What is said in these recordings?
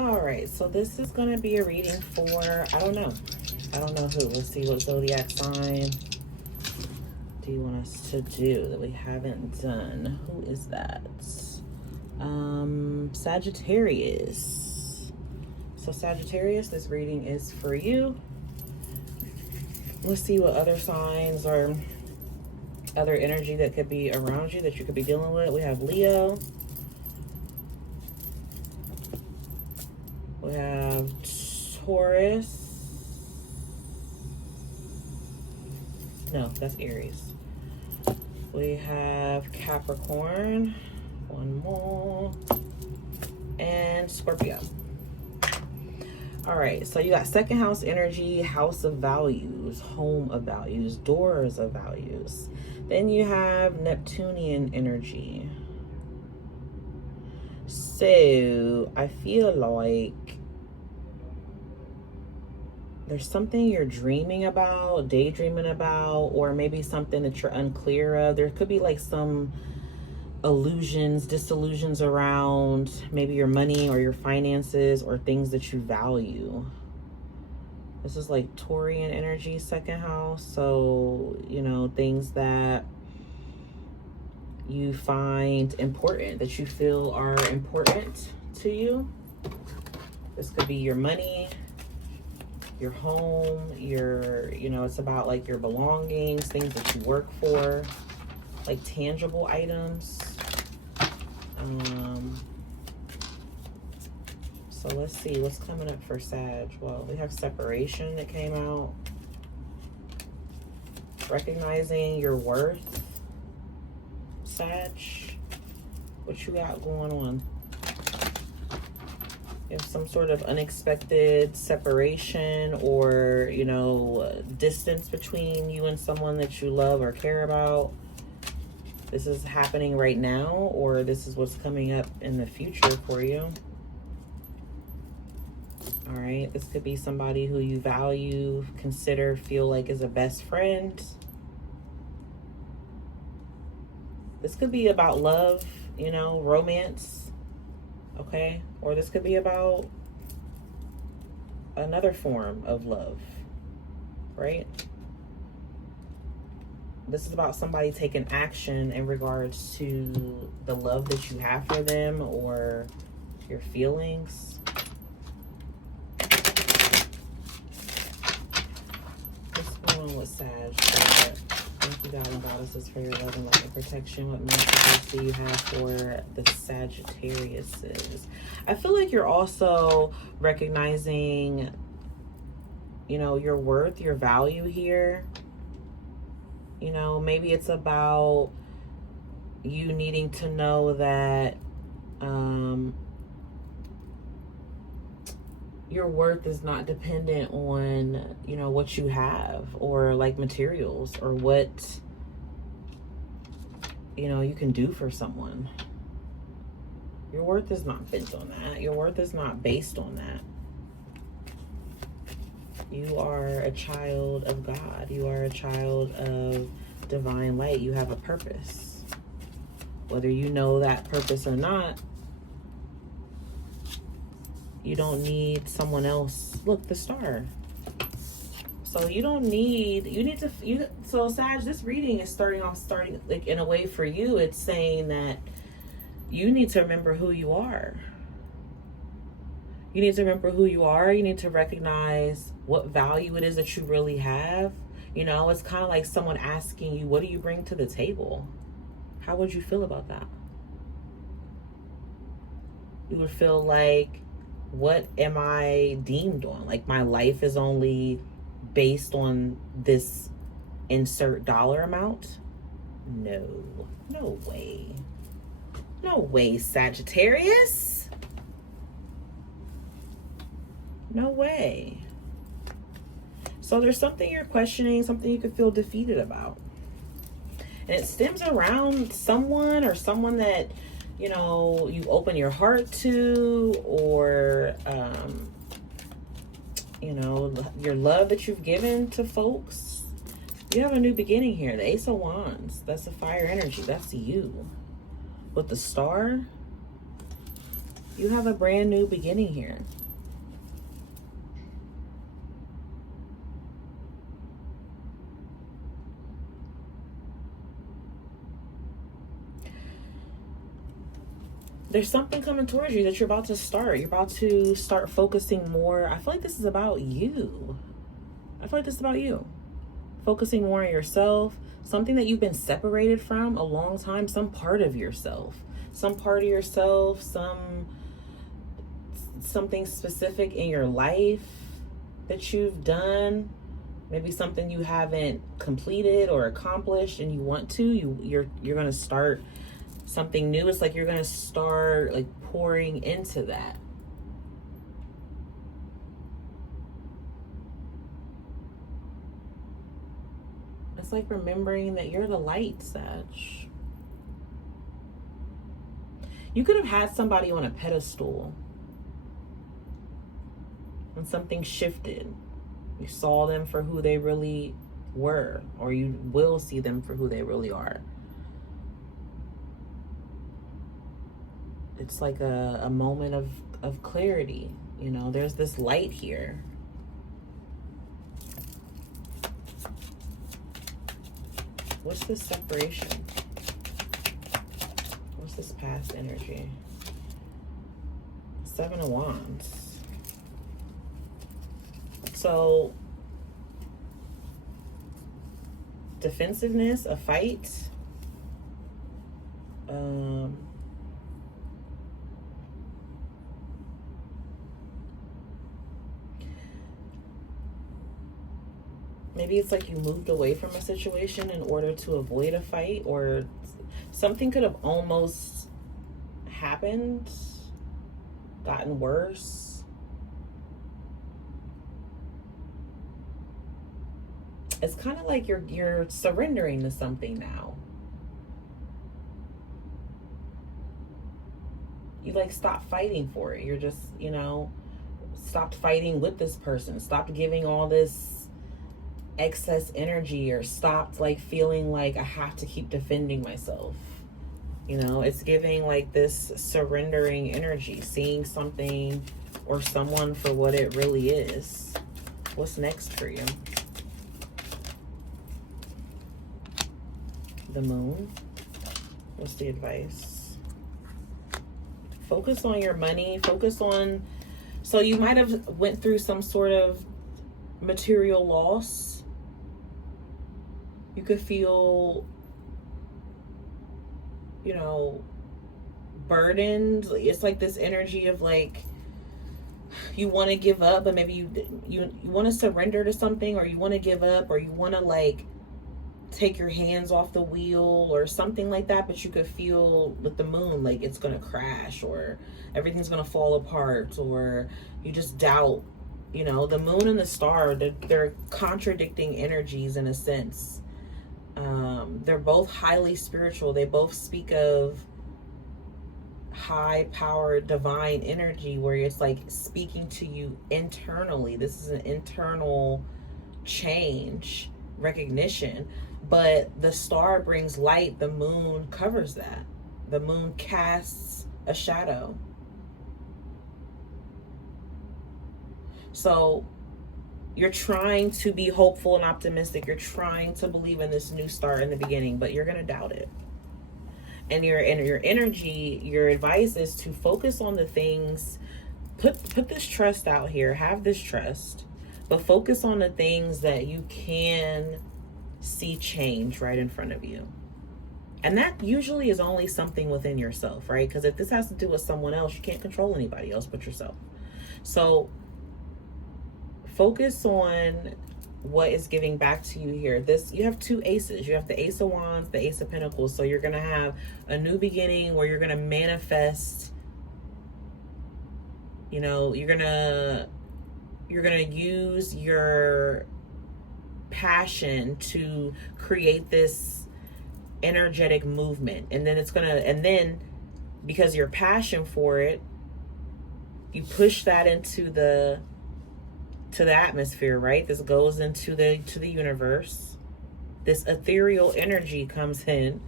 All right, so this is going to be a reading for, I don't know who. Let's see what zodiac sign do you want us to do that we haven't done. Who is that? Sagittarius. So Sagittarius, this reading is for you. Let's see what other signs or other energy that could be around you that you could be dealing with. We have Leo. We have Taurus. No, that's Aries. We have Capricorn. One more. And Scorpio. All right, so you got second house energy, house of values, home of values, doors of values. Then you have Neptunian energy. So I feel like there's something you're dreaming about, daydreaming about, or maybe something that you're unclear of. There could be like some illusions, disillusions around maybe your money or your finances or things that you value. This is like Taurian energy, second house. So, you know, things that you find important, that you feel are important to you. This could be your money, your home, your, you know, it's about like your belongings, things that you work for, like tangible items. So let's see what's coming up for Sag. Well, we have separation that came out. Recognizing your worth, Sag. What you got going on? You have some sort of unexpected separation or, you know, distance between you and someone that you love or care about. This is happening right now, or this is what's coming up in the future for you. All right, this could be somebody who you value, consider, feel like is a best friend. This could be about love, you know, romance, okay? Or this could be about another form of love, right? This is about somebody taking action in regards to the love that you have for them or your feelings. What's going on with Sag? Thank you, God and Goddesses, for your love and light and protection. What messages do you have for the Sagittariuses? I feel like you're also recognizing, you know, your worth, your value here. You know, maybe it's about you needing to know that your worth is not dependent on, you know, what you have or like materials or what, you know, you can do for someone. Your worth is not bent on that. Your worth is not based on that. You are a child of God. You are a child of divine light. You have a purpose. Whether you know that purpose or not, you don't need someone else. Look, the star. So you don't need, so Sag, this reading is starting like in a way for you. It's saying that you need to remember who you are. You need to remember who you are. You need to recognize what value it is that you really have. You know, it's kind of like someone asking you, what do you bring to the table? How would you feel about that? You would feel like, what am I deemed on? Like my life is only based on this insert dollar amount? No way. No way, Sagittarius. No way. So there's something you're questioning, something you could feel defeated about. And it stems around someone or someone that, you know, you open your heart to, or, you know, your love that you've given to folks. You have a new beginning here. The Ace of Wands, that's the fire energy. That's you. With the star, You have a brand new beginning here. There's something coming towards you that you're about to start. You're about to start focusing more. I feel like this is about you. I feel like this is about you. Focusing more on yourself, something that you've been separated from a long time, some part of yourself. Some part of yourself, something specific in your life that you've done. Maybe something you haven't completed or accomplished and you want to. You're going to start something new. It's like you're going to start like pouring into that. It's like remembering that you're the light, Sag. You could have had somebody on a pedestal and something shifted. You saw them for who they really were, or you will see them for who they really are. It's like a moment of clarity. You know, there's this light here. What's this separation? What's this past energy? 7 of Wands. So, defensiveness, a fight. Maybe it's like you moved away from a situation in order to avoid a fight, or something could have almost happened, gotten worse. It's kind of like you're surrendering to something now. You like stop fighting for it. You're just, you know, stopped fighting with this person, stopped giving all this excess energy, or stopped like feeling like I have to keep defending myself. You know, it's giving like this surrendering energy, seeing something or someone for what it really is. What's next for you? The Moon. What's the advice? Focus on your money. Focus on, so you might have went through some sort of material loss. You could feel, you know, burdened. It's like this energy of like, you want to give up, but maybe you want to surrender to something, or you want to give up, or you want to like take your hands off the wheel or something like that, but you could feel with the moon like it's going to crash, or everything's going to fall apart, or you just doubt. You know, the moon and the star, they're contradicting energies in a sense. They're both highly spiritual. They both speak of high power, divine energy, where it's like speaking to you internally. This is an internal change, recognition. But the star brings light. The moon covers that. The moon casts a shadow. So you're trying to be hopeful and optimistic. You're trying to believe in this new start in the beginning, but you're going to doubt it. And your energy, your advice is to focus on the things, put this trust out here, have this trust, but focus on the things that you can see change right in front of you. And that usually is only something within yourself, right? Because if this has to do with someone else, you can't control anybody else but yourself. So focus on what is giving back to you here. You have 2 aces. You have the Ace of Wands, the Ace of Pentacles. So you're going to have a new beginning where you're going to manifest, you know, you're going to use your passion to create this energetic movement. And then because your passion for it, you push that into the atmosphere, right? This goes into the universe. This ethereal energy comes in,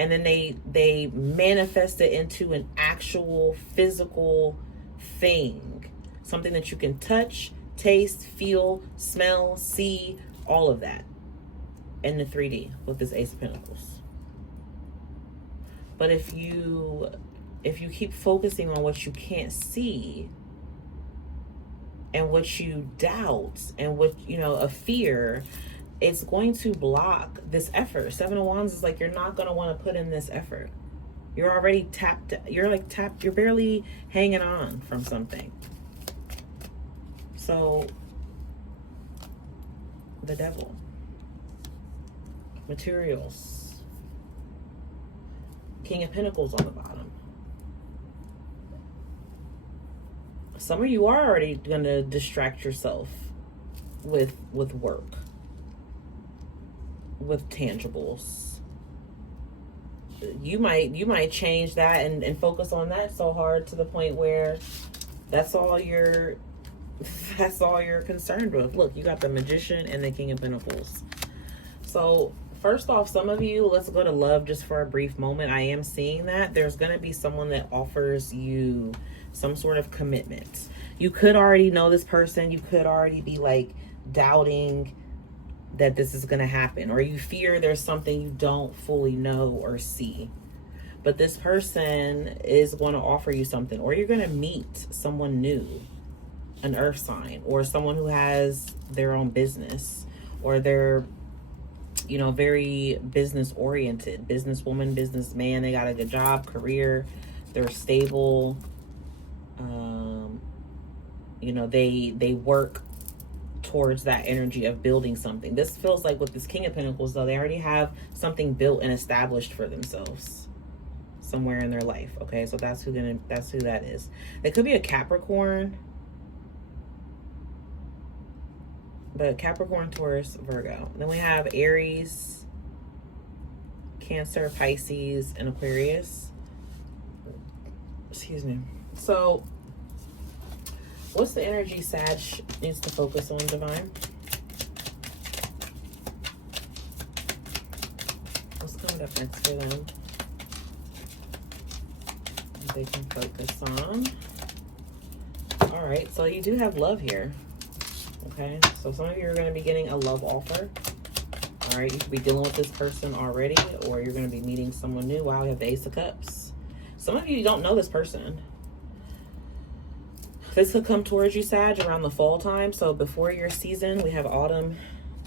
and then they manifest it into an actual physical thing, something that you can touch, taste, feel, smell, see, all of that in the 3D with this Ace of Pentacles. But if you keep focusing on what you can't see and what you doubt and what, a fear, it's going to block this effort. 7 of Wands is like, you're not going to want to put in this effort. You're already tapped. You're barely hanging on from something. So, the Devil. Materials. King of Pentacles on the bottom. Some of you are already going to distract yourself with work, with tangibles. You might change that and focus on that so hard to the point where that's all you're concerned with. Look, you got the Magician and the King of Pentacles. So first off, some of you, let's go to love just for a brief moment. I am seeing that there's going to be someone that offers you some sort of commitment. You could already know this person. You could already be like doubting that this is going to happen, or you fear there's something you don't fully know or see. But this person is going to offer you something, or you're going to meet someone new, an earth sign, or someone who has their own business, or they're very business oriented, businesswoman, businessman. They got a good job, career, they're stable. They work towards that energy of building something. This feels like with this King of Pentacles, though, they already have something built and established for themselves somewhere in their life. Okay, so that's who that is. It could be a Capricorn, but Capricorn, Taurus, Virgo. Then we have Aries, Cancer, Pisces, and Aquarius. Excuse me. So what's the energy Sag needs to focus on, Divine? What's coming up next for them? They can focus on. All right, so you do have love here. Okay, so some of you are going to be getting a love offer. All right, you could be dealing with this person already, or you're going to be meeting someone new. Wow, we have the Ace of Cups. Some of you don't know this person. This could come towards you, Sag, around the fall time. So before your season, we have autumn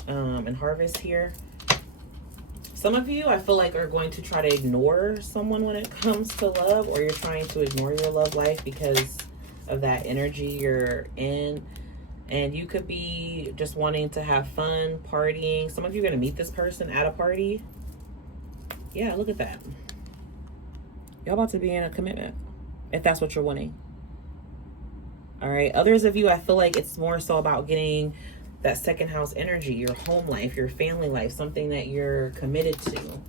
and harvest here. Some of you, I feel like, are going to try to ignore someone when it comes to love, or you're trying to ignore your love life because of that energy you're in. And you could be just wanting to have fun, partying. Some of you are going to meet this person at a party. Yeah, look at that. Y'all about to be in a commitment, if that's what you're wanting. All right. Others of you, I feel like it's more so about getting that second house energy, your home life, your family life, something that you're committed to.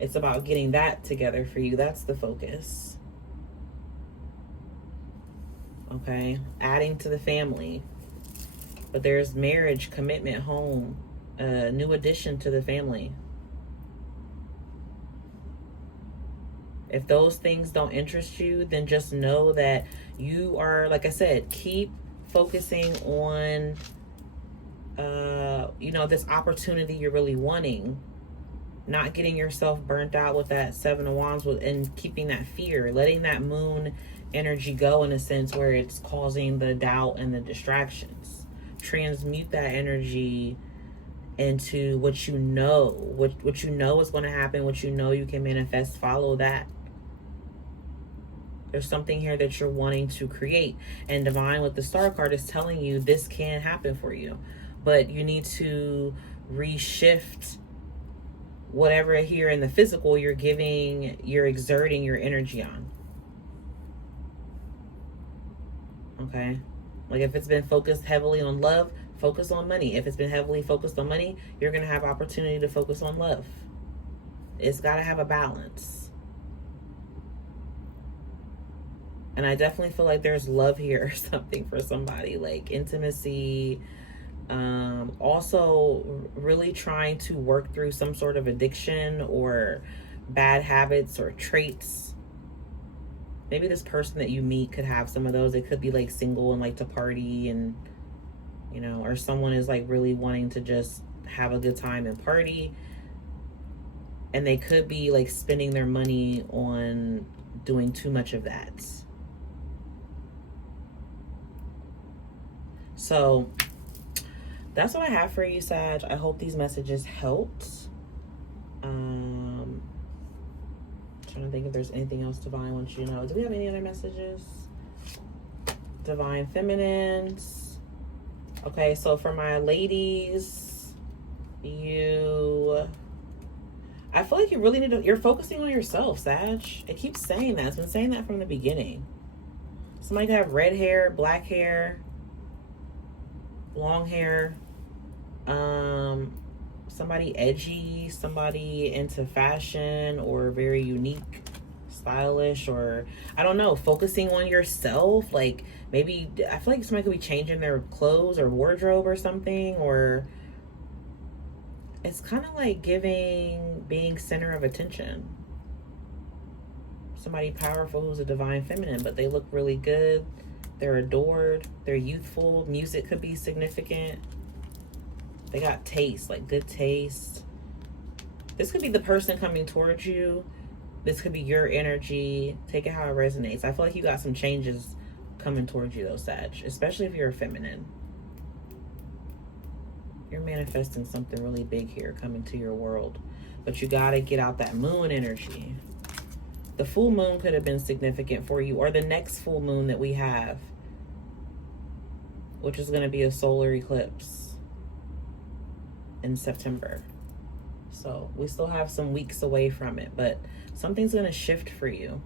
It's about getting that together for you. That's the focus. Okay. Adding to the family. But there's marriage, commitment, home, new addition to the family. If those things don't interest you, then just know that you are, like I said, keep focusing on, this opportunity you're really wanting. Not getting yourself burnt out with that 7 of Wands and keeping that fear. Letting that moon energy go in a sense where it's causing the doubt and the distractions. Transmute that energy into what you know. What you know is going to happen. What you know you can manifest. Follow that. There's something here that you're wanting to create. And Divine with the Star card is telling you this can happen for you. But you need to reshift whatever here in the physical you're exerting your energy on. Okay? Like if it's been focused heavily on love, focus on money. If it's been heavily focused on money, you're going to have opportunity to focus on love. It's got to have a balance. And I definitely feel like there's love here or something for somebody, like intimacy. Also really trying to work through some sort of addiction or bad habits or traits. Maybe this person that you meet could have some of those. It could be like single and like to party, and you know, or someone is like really wanting to just have a good time and party, and they could be like spending their money on doing too much of that. So that's what I have for you, Sag. I hope these messages helped. Trying to think if there's anything else Divine wants you to know. Do we have any other messages? Divine Feminines. Okay, so for my ladies, I feel like you really need to, you're focusing on yourself, Sag. It keeps saying that. It's been saying that from the beginning. Somebody could have red hair, black hair, long hair, somebody edgy, somebody into fashion or very unique, stylish, or I don't know, focusing on yourself. Like maybe I feel like somebody could be changing their clothes or wardrobe or something, or it's kind of like being center of attention. Somebody powerful who's a divine feminine, but they look really good, they're adored, they're youthful, music could be significant. They got taste, like good taste. This could be the person coming towards you. This could be your energy. Take it how it resonates. I feel like you got some changes coming towards you though, Sag, especially if you're a feminine. You're manifesting something really big here coming to your world. But you got to get out that moon energy. The full moon could have been significant for you, or the next full moon that we have, which is going to be a solar eclipse in September. So we still have some weeks away from it, but something's going to shift for you.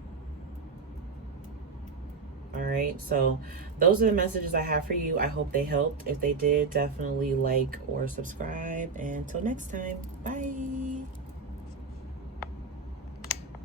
All right, so those are the messages I have for you. I hope they helped. If they did, definitely like or subscribe. And until next time, bye.